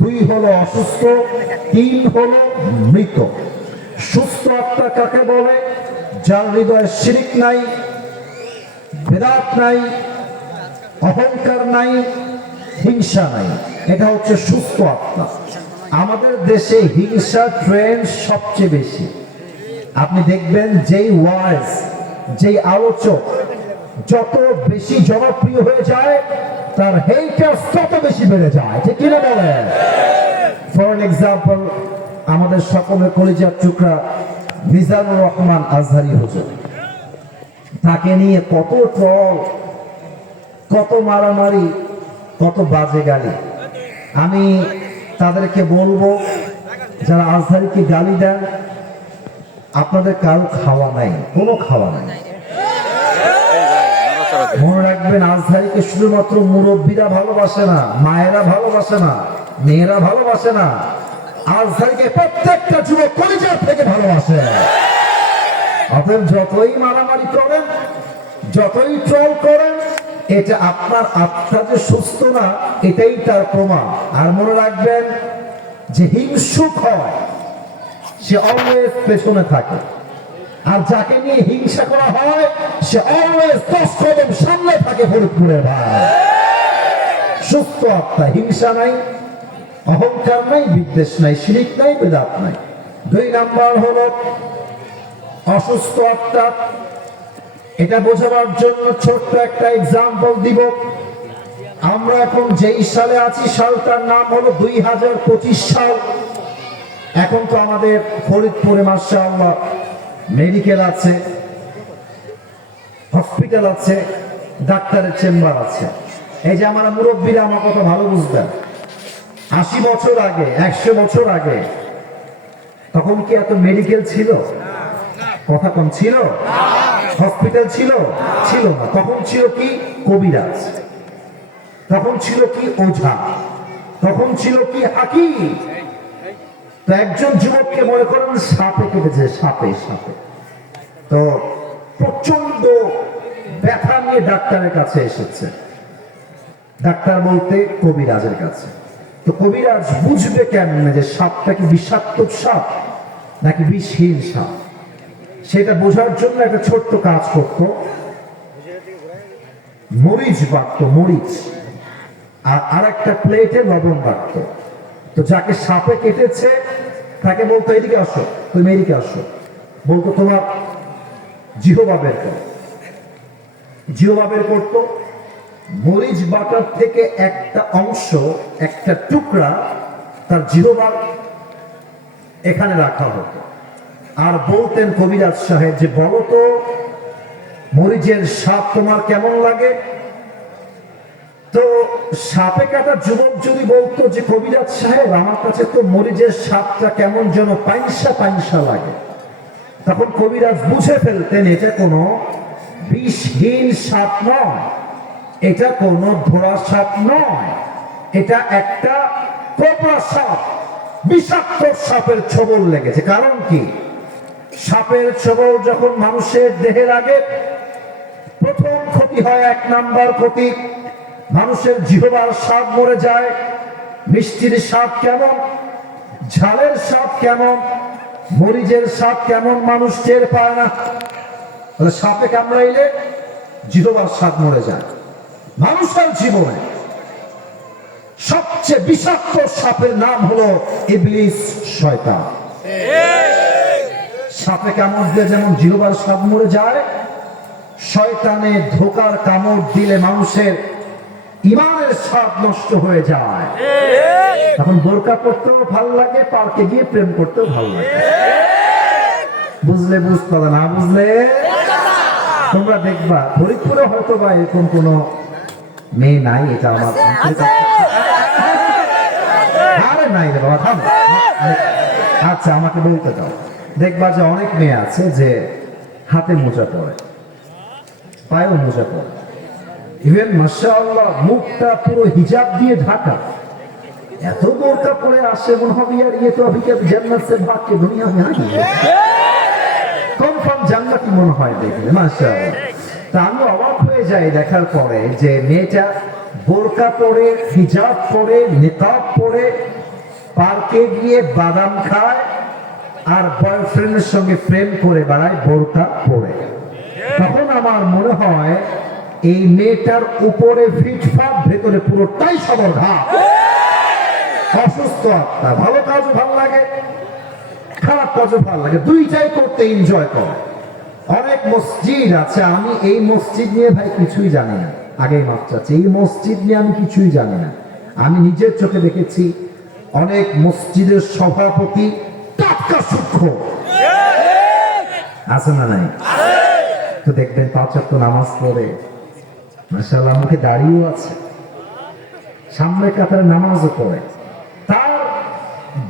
দুই হলো অসুস্থ, তিন হলো মৃত। সুস্থ আত্মা কাকে বলে? যার হৃদয়ে শিরিক নাই, বেদাত নাই, অহংকার নাই, হিংসা নাই। এটা হচ্ছে সুস্থ আত্মা। আমাদের দেশে হিংসা ট্রেন্ড সবচেয়ে বেশি। আপনি দেখবেন যেই ওয়াইজ যেই আলোচক, যত বেশি জনপ্রিয় হয়ে যায় তার হেইটার্স তত বেশি বেড়ে যায়, ঠিক কিনা বলেন? ফর এক্সাম্পল আমাদের সকলের কলিজার টুকরা মিজানুর রহমান আজহারি হুজুর। তাকে নিয়ে কত ট্রল, কত মারামারি, কত বাজে গালি। আমি তাদেরকে বলব, যারা আজহারিকে গালি দেন, আপনাদের কারও খাওয়া নাই, কোনো খাওয়া নাই। মনে রাখবেন, আজহারিকে শুধুমাত্র মুরব্বীরা ভালোবাসে না, মায়েরা ভালোবাসে না, মেয়েরা ভালোবাসে না, আজহারিকে প্রত্যেকটা যুবক কলিজার থেকে ভালোবাসে। অতএব যতই মারামারি করেন, যতই ট্রল করেন, এটা আপনার আত্মা যে সুস্থ না, এটাই তার প্রমাণ। আর মনে রাখবেন, যে হিংসুক হয়, সে অলওয়েজ পেছনে থাকে। আর যাকে নিয়ে হিংসা করা হয়, সে অলওয়েজ দশ কদম সামনে থাকে ফরিদপুরের ভাই। সুস্থ আত্মা, হিংসা নাই, অহংকার নাই, বিদ্বেষ নাই, শিরিক নাই, বেদাত নাই। দুই নাম্বার হলো অসুস্থ আত্মা। এটা বোঝাবার জন্য ছোট্ট একটা এক্সাম্পল দিব। আমরা এখন যেই সালে আছি, সালটার নাম হলো দুই হাজার পঁচিশ সাল। এখন তো আমাদের ফরিদপুরে মার্শাল্লাহ মেডিকেল আছে, হসপিটাল আছে, ডাক্তারের চেম্বার আছে। এই যে আমার মুরব্বীরা আমার কথা ভালো বুঝবেন। আশি বছর আগে, একশো বছর আগে, তখন কি এত মেডিকেল ছিল? কথা কম ছিল? হসপিটাল ছিল? ছিল না। তখন ছিল কি? কবিরাজ। তখন ছিল কি? ওঝা। তখন ছিল কি? হাকি তো একজন যুবককে মনে করেন সাপে কেটেছে, সাপে সাপে। তো প্রচণ্ড ব্যথা নিয়ে ডাক্তারের কাছে এসেছে। ডাক্তার বলতে কবিরাজের কাছে। তো কবিরাজ বুঝবে কেমনে যে সাপটা কি বিষাক্ত সাপ, নাকি বিষহীন সাপ? সেটা বোঝার জন্য একটা ছোট্ট কাজ করত। মরিচ বাড়ত মরিচ। আর আরেকটা প্লেটে লবণ বাড়ত তো যাকে সাপে কেটেছে তাকে বলতো? এদিকে আসো। তুমি এদিকে আসো। বলতো, তোমার জিহবা বের করো। জিহবা বের করতো। মরিচ বাটার থেকে একটা অংশ, একটা টুকরা তার জিহবার এখানে রাখা হতো। আর বলতেন কবিরাজ সাহেব যে, বলো তো, মরিচের স্বাদ তোমার কেমন লাগে? তো সাপে কাটা যুবক যদি বলতো যে কবিরাজ সাহেব, আমার কাছে তো মরিচের সাপটা কেমন যেন পাইসা পাইসা লাগে। তখন কবিরাজ বুঝে ফেলতেন, এটা কোনো বিষহীন সাপ নয়, এটা কোনো ধোড়া সাপ নয়, এটা একটা কোবরা সাপ, বিষাক্ত সাপের ছবল লেগেছে। কারণ কি? সাপের ছবল যখন মানুষের দেহে লাগে প্রথম ক্ষতি হয় এক নাম্বার ক্ষতি মানুষের জিহবার সাপ মরে যায়। মিষ্টির সাপ কেমন? ঝালের সাপ কেমন? মরিচের সাপ কেমন? মানুষ টের পায় না। সাপে কামড়াইলে জিহবার সাপ মরে যায়। মানুষের জীবনে সবচেয়ে বিষাক্ত সাপের নাম হলো ইবলিস শয়তান। সাপে কামড় দিয়ে যেমন জিহবার সাপ মরে যায়, শয়তানে ধোকার কামড় দিলে মানুষের ইমানের স্বাদ নষ্ট হয়ে যায়। তখন বোরকা পড়তেও ভালো লাগে পার্কে গিয়ে প্রেম করতেও ভালো লাগে। বুঝলে বুঝতে না বুঝলে? তোমরা দেখবা ফরিদপুরে হয়তো বা এরকম কোনো মেয়ে নাই এটা আমার আরে নাই রে বাবা থাম। আচ্ছা আমাকে বলতে দাও। দেখবা যে অনেক মেয়ে আছে যে হাতে মোজা পরে পায়েও মোজা পরে। ইভেন মাসাল্লাহ মুখটা পুরো হিজাব দিয়ে ঢাকা। এত বোরকা পরে আসে মনে হবে আর ইয়ে তো অভিজ্ঞ জান্নাত সে বাক্যে দুনিয়া নাই কনফার্ম জান্নাতি মনে হয় দেখলে মাসাল্লাহ তা আমি অবাক হয়ে যাই দেখার পরে যে মেয়েটা বোরকা পরে, হিজাব পরে, নিকাব পরে পার্কে গিয়ে বাদাম খায় আর বয়ফ্রেন্ডের সঙ্গে প্রেম করে বেড়ায় বোরকা পরে। তখন আমার মনে হয় এই মেয়েটার উপরে ফিটফাট ভেতরে পুরোটাই সবর ঘাট অসুস্থ আত্মা ভালো কাজও ভালো লাগে খারাপ কাজও ভালো লাগে। দুইটাই করতে এনজয় করে। অনেক মসজিদ আছে আমি এই মসজিদ নিয়ে ভাই কিছুই জানি না। আগেই মাপ চাচ্ছি এই মসজিদ নিয়ে আমি কিছুই জানি না। আমি নিজের চোখে দেখেছি অনেক মসজিদের সভাপতি টাটকা সূক্ষ্ম। আছে না নাই? তো দেখবেন পাঁচ নামাজ পড়ে মাসাল্লাহ মুখে দাঁড়িয়েও আছে। সামনে কাতারে নামাজও পড়ে। তার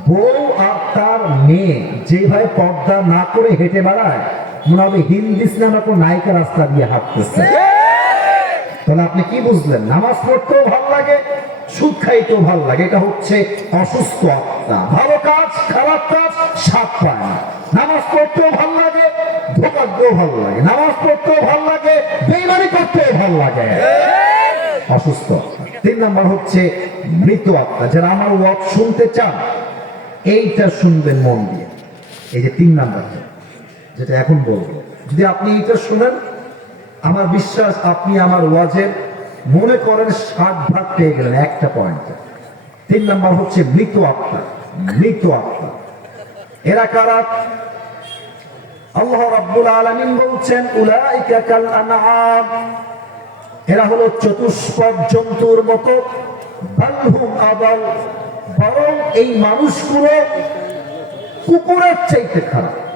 বউ আর তার মেয়ে যেভাবে পর্দা না করে হেঁটে বেড়ায়, মনে হবে হিন্দি সিনেমা কোন নায়িকা রাস্তা দিয়ে হাঁটতেছে। তাহলে আপনি কি বুঝলেন? নামাজ পড়তেও ভালো লাগে, সুদ খাইতেও ভালো লাগে। এটা হচ্ছে অসুস্থ আত্মা। ভালো কাজ, খারাপ কাজ সাপ পায় না। নামাজ পড়তেও ভালো লাগে ধোকা দিতেও ভালো লাগে, নামাজ পড়তেও ভালো লাগে, বেইমানি করতেও ভালো লাগে। অসুস্থ। তিন নম্বর হচ্ছে মৃত আত্মা। যারা আমার শুনতে চান, এইটা শুনবেন মন দিয়ে। এই যে তিন নাম্বারটা যেটা এখন বলব। যদি আপনি এটা শুনেন, আমার বিশ্বাস আপনি আমার ওয়াজের মনে করেন ষাট ভাগ পেয়ে গেলেন, একটা পয়েন্টে তিন নাম্বার হচ্ছে মৃত আত্মা। মৃত আত্মা। এরা কারা? আল্লাহ রাব্বুল আলামিন বলছেন, উলাইকা কাল আনআম। এরা হলো চতুষ্পদ জন্তুর মতো। বালহুম আবাল। বরং এই মানুষগুলো কুকুরের চাইতে খারাপ।